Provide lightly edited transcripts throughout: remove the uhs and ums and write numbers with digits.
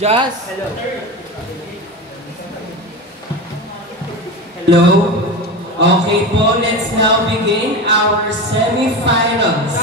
Just. Hello. Okay po, let's now begin our semi-finals.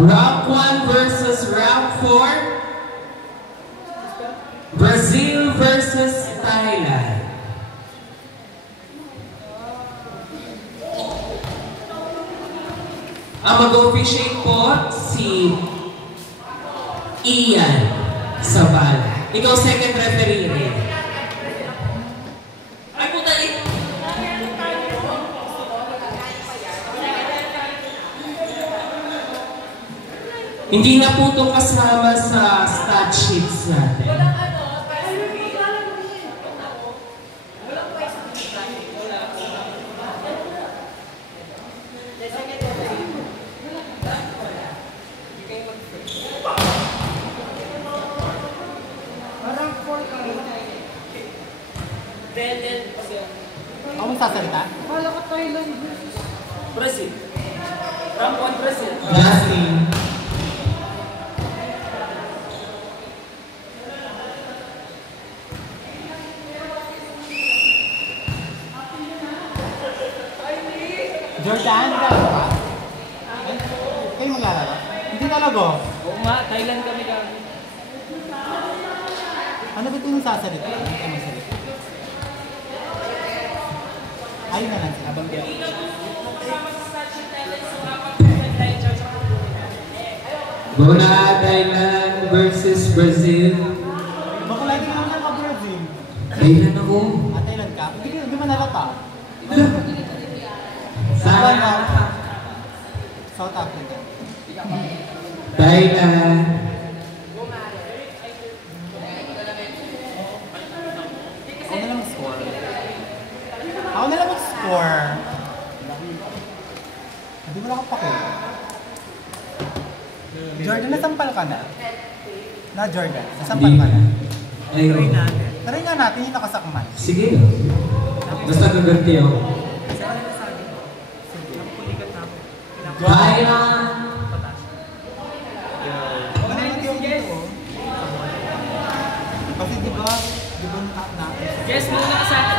Round 1 versus round 4. Brazil versus Thailand. Ang mag-officiate po si Ian Sabal. Ikaw second referee rin. Ay puta eh! Hindi na po ito kasama sa stat sheets natin. Ako magsasalita? Wala ka Thailand versus Brazil. Round 1 Brazil. Justin. Jordan, maglalaro ka? Kayo maglalaro? Hindi talaga. Oo nga, Thailand kami kami. Ano ba ito yung sasalita? Ano kayo magsalita? Ayun na lang sila. Habang diyan. Muna Thailand versus Brazil. Baka lagi ka naman ka Brazil. Thailand ako. Thailand ka? Hindi man nalata. Saan ka? South Africa. Thailand. Ako na lang score. Ako na lang mag-score. Hindi mo lang ako pake. Jordan, nasampal ka na? Na Jordan, nasampal ka na? Ayun. Try nga natin yung nakasakman. Sige. Basta gaganti ako. Thailand. Kasi diba na Yes, muna ka sa akin.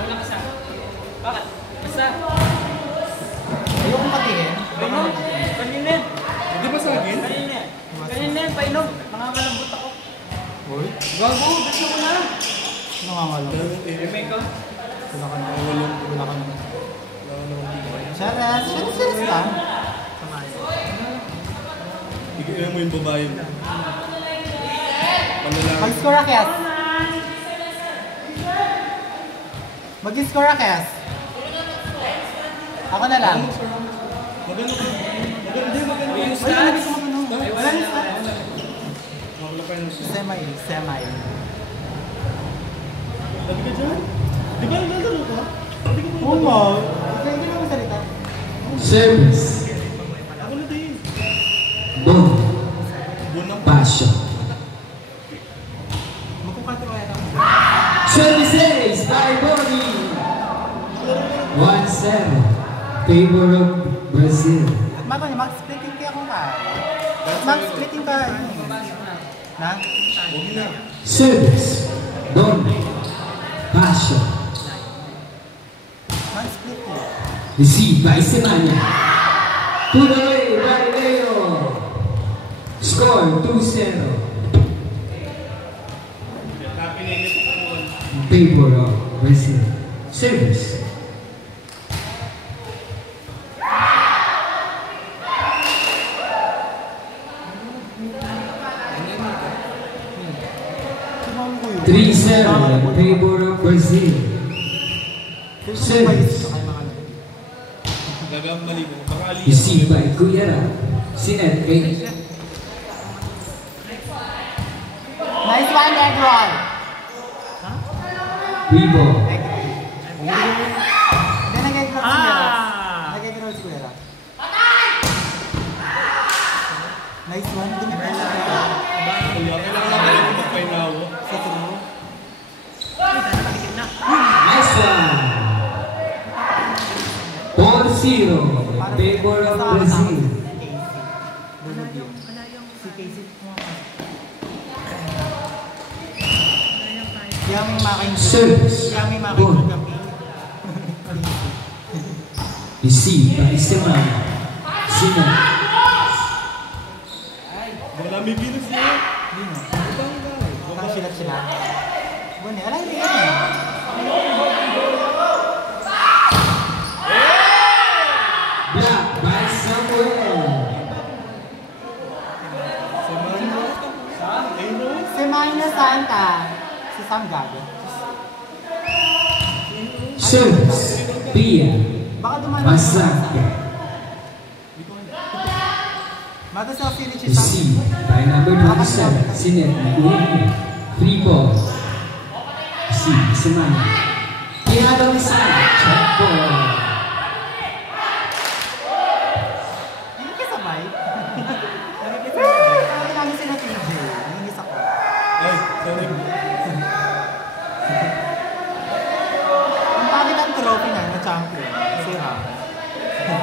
Muna ka sa akin. Bakit? Basta. ayokong patingin. Painom. Kaninin. Di ba sa akin? Kaninin. Kaninin, painom. Nangangalambot ako. Uy, Gago, gusto ko na. nangangalam. Remake ko. Wala ka na. Wala ka na. Serious ka? Bigyan mo yung babae. Panalangin. Mag-score ka, Kes. Mag-score ka, Kes. Ako na lang. Maganda ka. Maganda. Yung Uy, stats. wala yung stats. Wala pa yung siya. Semi. Lagi ka dyan? Di ba naglalaro ka? Oo nga. Hindi mo masalita. Service. Ako na din. Boom. Bunang Passion. Magkukanto kaya lang. Services by Body. 1-7. Favor of Brazil. At mako niya, mag-splitting kaya kung ka. Mag-splitting ka. Na? huwag na. Service. Don. Passion. Mag-splitting. Received by Semana. Put away by Leo. Score 2-0. In favor of Brazil. Service. Tumawag ko yun. 3-0 in favor of Brazil. Service. Gagamali mo. Baka aliyan. Received by Kuyera. Sinet kay Nice one, egg roll. Vivo. Hindi nag-egg roll si Kuya. Nag-egg roll si Kuya. Nice one. Dumipin si Kuya. Kailangan natin yung magpainawa. Sa true. Nice one. 4-0 in favor of Brazil. Si Casey. Yummy making Service. Yummy making Goal. kami. Receive by Semana. Sinner. Wala may ginos niya. Parang silat-silat. Bune, alay rin yan. Block by Samuel. Semana Santa. Si Sam Gago. Service. Pia. Baka dumaan Masake. Mata sa Philly si Sam. Receive by number 27. Sinner. Free ball. Receive. Semana. Pinadong isa. Check ball. Hindi ka sabay. Ano namin sila TJ? Nangis ako. Ay, sorry. Ang pangit ang trophy na champion. Sira.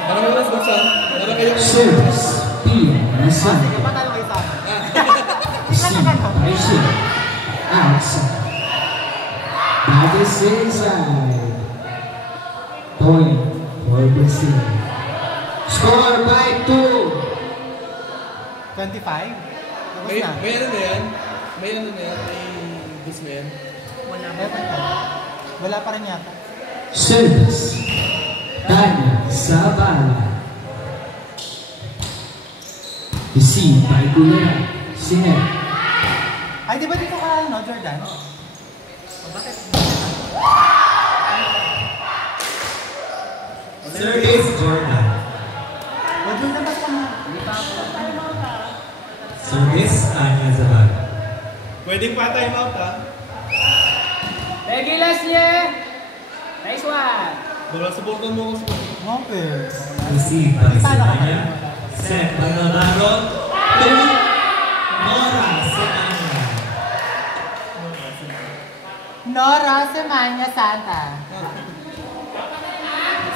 Parang oras buksan. Parang kayo. Service. Pia. Masake. Sige, patalo kayo sa akin. Receive by Sinner. Outside. That is inside. Point for Brazil. Score by 2. 25? Tapos May na. ano na yan? May ano na yan? May bus na yan? Wala pa rin yata. Service. Tanya Sabala. Receive by Gulera. Sinner. Ay, di ba dito ka, no, Jordan? Service Jordan. Huwag yung labas ka na. Service Tanya Sabala. Pwedeng pa time out ha? Regulars niya. Nice one. Wala supportan mo ako sa Okay. Receive by Sana ka Semana. Set by Navarro. Nora Semana. Nora Semana Santa.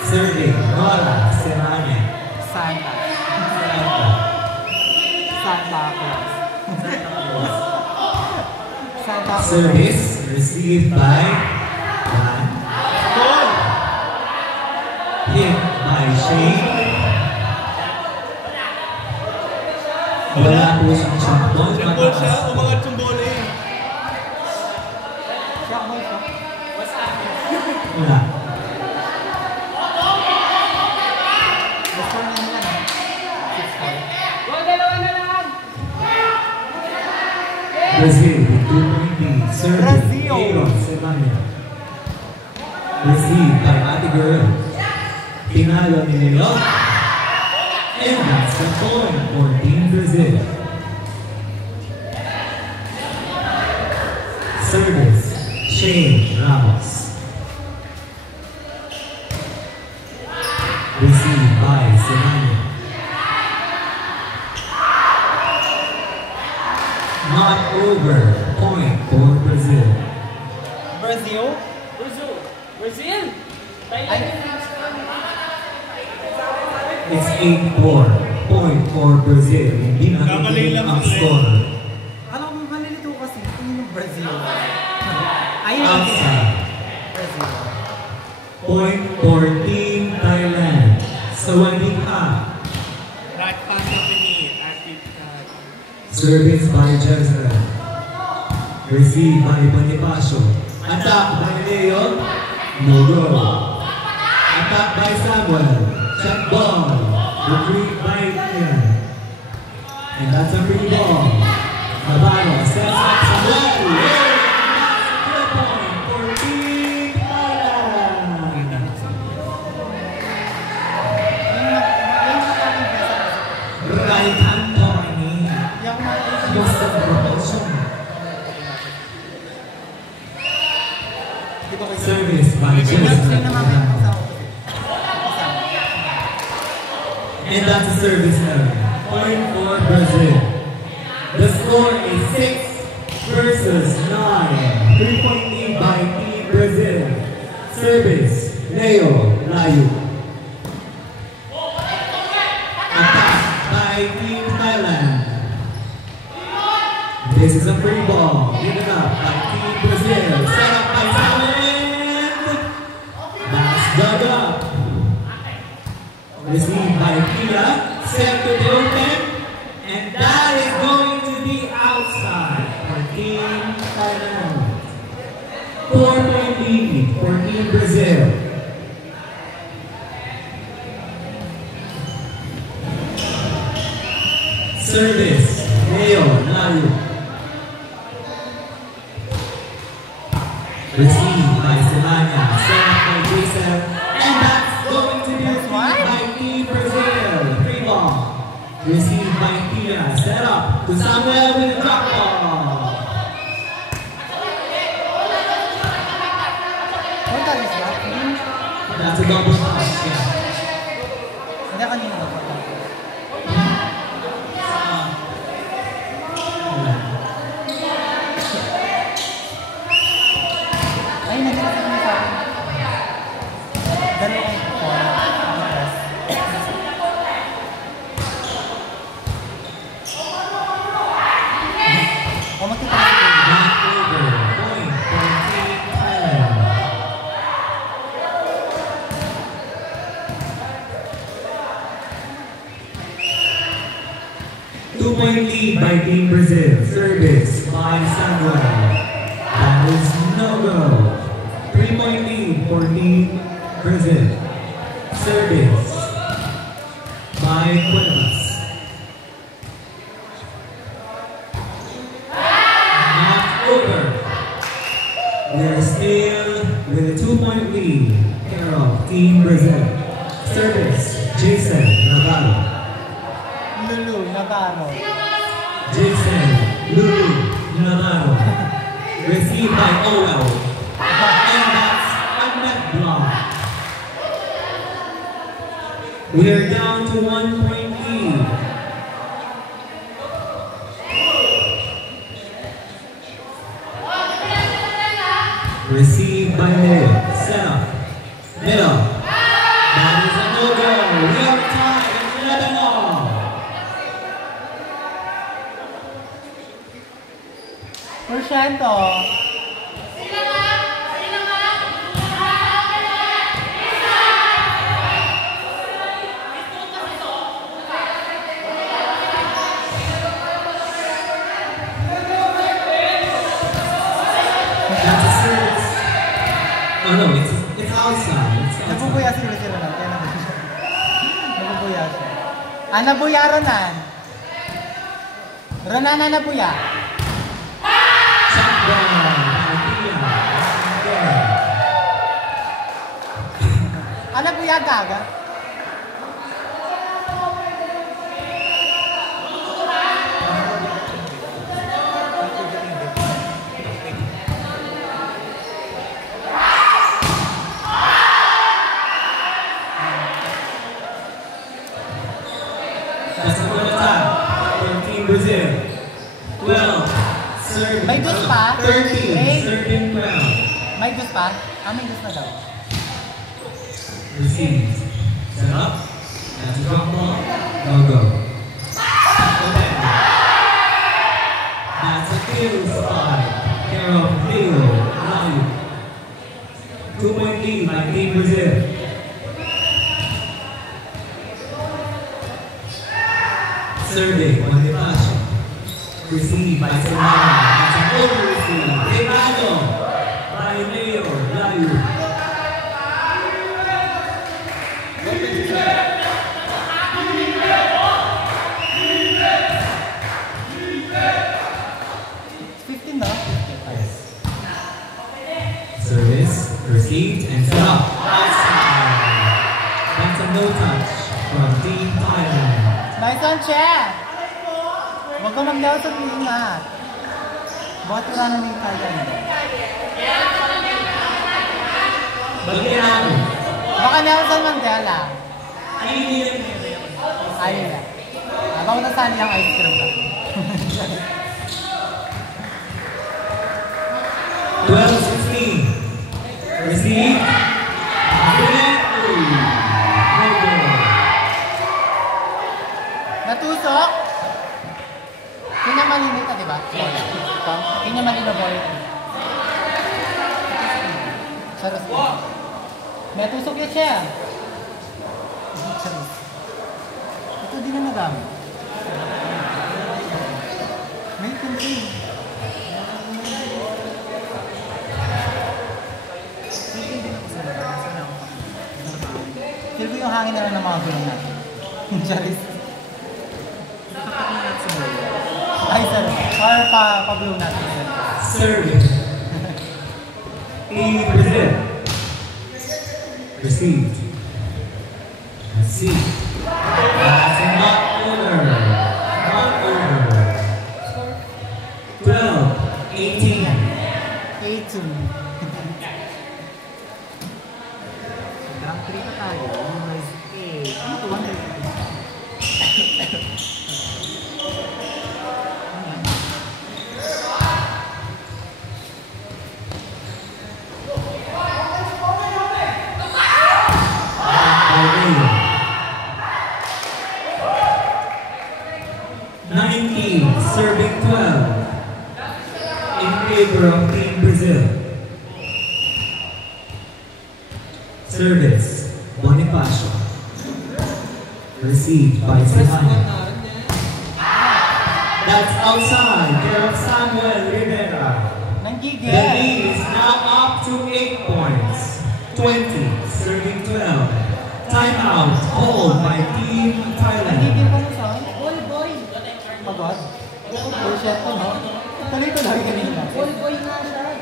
Serving Nora Semana. Santa. Santa Claus. Santa Claus. Service received by Juan. Hit by Shane. Wala po siyang shampoo. Symbol siya, umangat yung bola eh. Siya mo ito. Wala. Gusto niya nila na. 6-4. Go, dalawa na lang. Brazil, 2 lead. Serving Brazil. Aaron Semana. Received by Ate Girl. Tinalo ni Leo. And that's the point for Team Brazil. Service, Shane Ramos. Received by Semana. Not over. Point for Brazil. Brazil? Brazil. Brazil. Ay, It's 8-4. Point for Brazil. Hindi na Kamali lang ang sila. score. alam mo, malilito kasi. Tingin yung Brazil. Ayun ang Outside. Brazil. Point for Team Thailand. Sawadika. Right pass na pinit. Active ka. Service by Jezreel. Received by Bonifacio. Attack by Leo. No goal. Attack by Samuel. Shot ball. Retrieved by Ian. And that's a free ball. Navarro sets up Samuel. Good point for Team Thailand. Right hand Tony. Yung mga Just the promotion. Di ba kayo? Service by Sino naman Jezreel. ang sa And that's a service error. Point for Brazil. The score is 6 versus 9. 3-point lead by Team Brazil. Service, Leo Layu. by Team Thailand. This is a free ball. Given up by Team Brazil. Set up by Thailand. That's dug up. Received by Pia. Set to the open. And that is going to be outside for Team Thailand. 4-point lead for Team Brazil. Service, Leo, Lalu. Received by Silvania, set up by Jason, and that's going to be received by Team Brazil. Free ball. Received by Pia, set up to Samuel with a drop ball. What time is that? That's a double touch, yeah. Hindi kanina ba? Ay, nagkita sa mga sa akin. Dalawang o magkita na si Point for Team Thailand. 2-point lead by Team Brazil. Service by Samuel. That is no go. 3-point lead for Team Brazil. Service by Cuevas. Not over. We're still with a 2-point lead. Care of Team Brazil. Service Jason Navarro. Lulu, Navarro. Jason Lulu Navarro. Received by Owell. And that's a net block. We are down to 1-point lead. Received by Leo. Set up. Middle. That is a no-go. We are tied at 11 all. Porsyento. That's a service. Oh no, it's outside. It's outside. Nabubuya si Brazil na. Kaya nabubuya. Nabubuya siya. Ah, nabuya Ronan. Ronan na nabuya. Shot ball. Idea. Ah, nabuya gaga. That's a good attack for Team Brazil. 12. Serving. May goose pa? 13. May- Serving 12. May goose pa? Ah, may goose na daw. Received. Set up. That's a drop ball. No go. Okay. That's a kill spot. Care of Leo. Lalu. 2-point lead by Team Brazil. Serving on the touch. Received by Serrano. That's an over receive. Serrano by Leo. Lalu. It's 15 no? Service received and set up. Outside. That's a no touch from Team Thailand. Nice one, Che! Huwag ka mag-Nelson ingat. Bakit wala na yung Thailand? Bagyan namin. Baka Nelson Mandela. Ayun. Ayun lang. Baka nasali ang ice cream ka. 12-16. Receive. No goal. Natusok! Kanya malimit ka, di ba? Kanya malimit na ball. Charos. May tusok yan siya. Charos. Ito din na nagamit. May kunti. Feel ko yung hangin na lang ng mga gulong natin. Charos. Ay, sir. Or pa-blow natin. Service. Team Brazil. Received. Received. That's not over. Not over. 12, 18. 18. Grand Prix pa tayo. Mas 8. Ano ito? 19, serving 12 in favor of Team Brazil. Service, Bonifacio. Received by Sihana. That's outside, care of Samuel Rivera. The lead is now up to 8 points. 20, serving 12. Timeout, hold by Team Thailand. Pagod? Bullshit ko, no? Tuloy-tuloy kanina. Boy nga siya.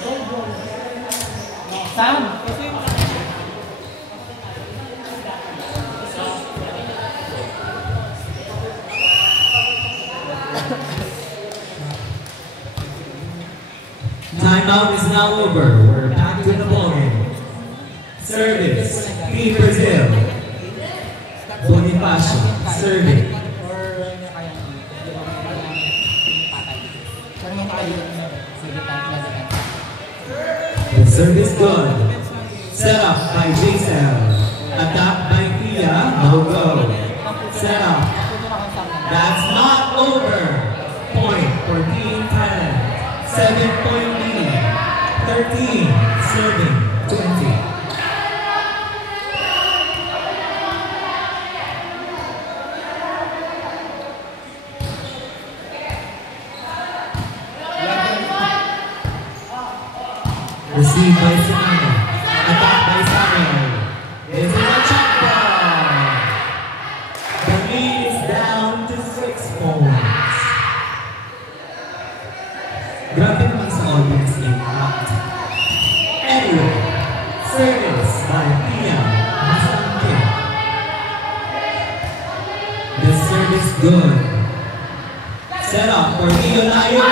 Boy. Sam! Timeout is now over. We're back to the ballgame. Service, Team Brazil. Bonifacio, serving. The service good. Set up by Giselle. Attack by Pia. No go. Set up. That's not over. Point for Team Thailand. 7-point lead. 13 serving 20. Received by Simona. Attack by Samuel. This is a check ball. The lead is down to 6 points. Grabe naman sa audience impact. Anyway, service by Pia Masangke. The service good. Set up for Leo Layo.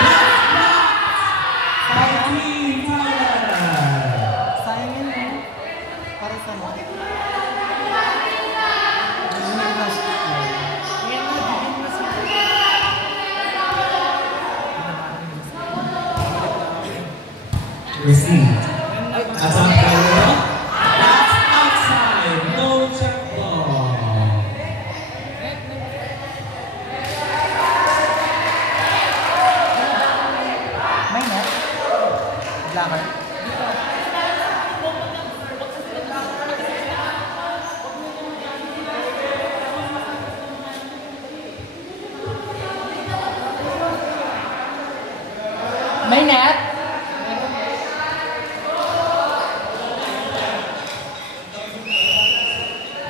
Received. Attack by Leo. That's outside. No check ball. May net? Blacker? May net?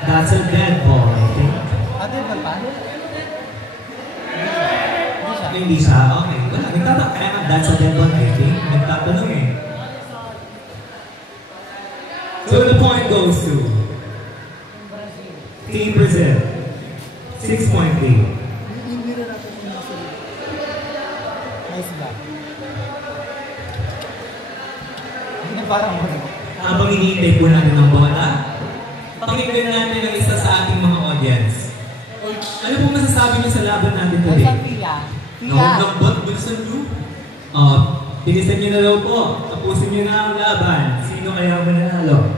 That's a dead ball, I think. Dead ball pa? Hindi siya. Okay. Wala. Nagtatanong. Kaya nga, that's a dead ball, I think. Nagtatanong eh. So the point goes to Team Brazil. 6-point lead. Nice block. Hindi na parang mo. Habang hinihintay po natin ng bola, pakinggan natin ang isa sa ating mga audience. Ano po masasabi niyo sa laban natin today? Ay, Pia. Nambot, bilisan niyo. Bilisan niyo na daw po. Tapusin niyo na ang laban. Sino kaya mananalo?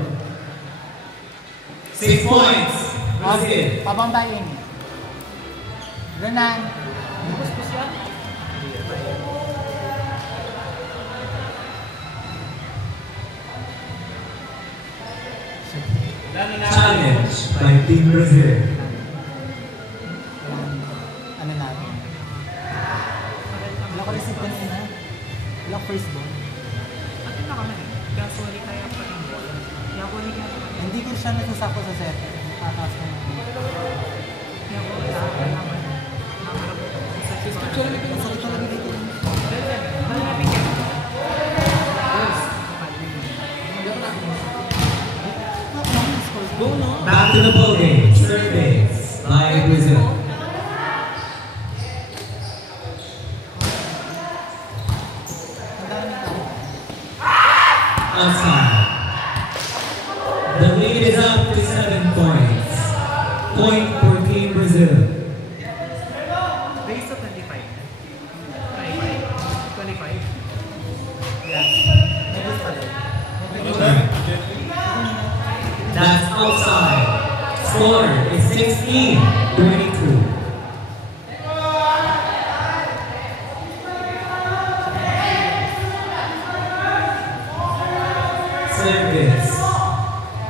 6 points. Proceed. Pabambayin. Renan. Puspos yan. Challenge by Team Brazil. Ano natin? Wala ko receive kanina. Wala ko first ball. Atin na kami. Gasoli kaya pa rin. Yagoli kaya pa rin. Hindi ko siya nasusako sa set. Tataas ko na. Yagoli kaya naman. Masakit talaga dito. Malapit yan. Go, no? Back to the ball game. Service by Brazil. Outside. The lead is up to 7 points. Point for Team Brazil. Base of 25. 25. That's outside. Score is 16-22. Service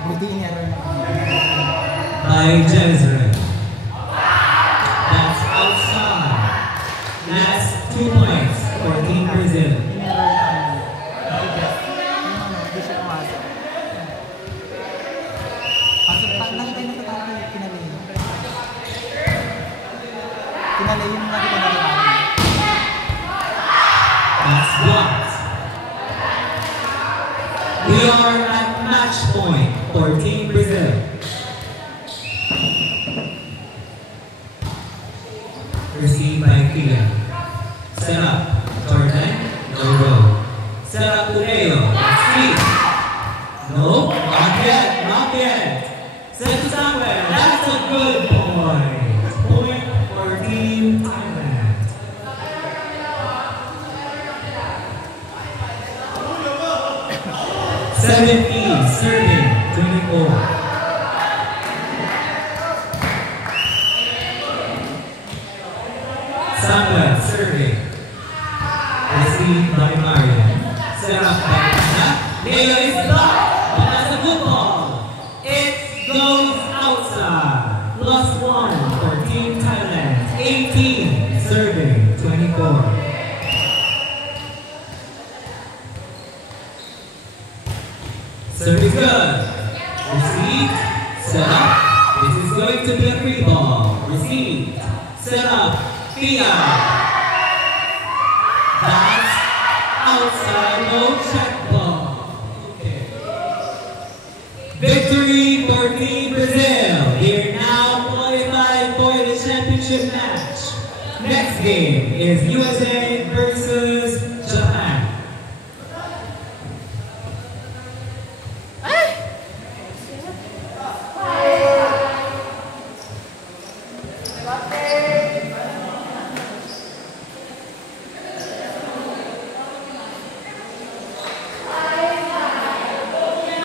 Buti in-error na. by Jezreel. That's outside. That's 2 points for Team Brazil. In-error na. Hindi siya pumasok. Pasok pa lang tayo sa tao. Kinalay yun. Kinalay yun na kinalay. That's blocked. We are at match point for Team Brazil. Received by Kia. Set up. Jordan. Go. Set up to Leo. Speed. No, not yet. Not yet. Set to Samuel. That's a good point. Point for Team Thailand. Serving 24. Samuel serving. Received by Marian. Set up by Anna. Leo is blocked. But that's a good ball. It goes outside. +1 for Team Thailand. 18 serving 24. Service good. Received. Set up. This is going to be a free ball. Received. Set up. Pia. That's outside. No check ball. Okay. Victory for Team Brazil. We are now qualified for the championship match. Next game is USA versus Japan.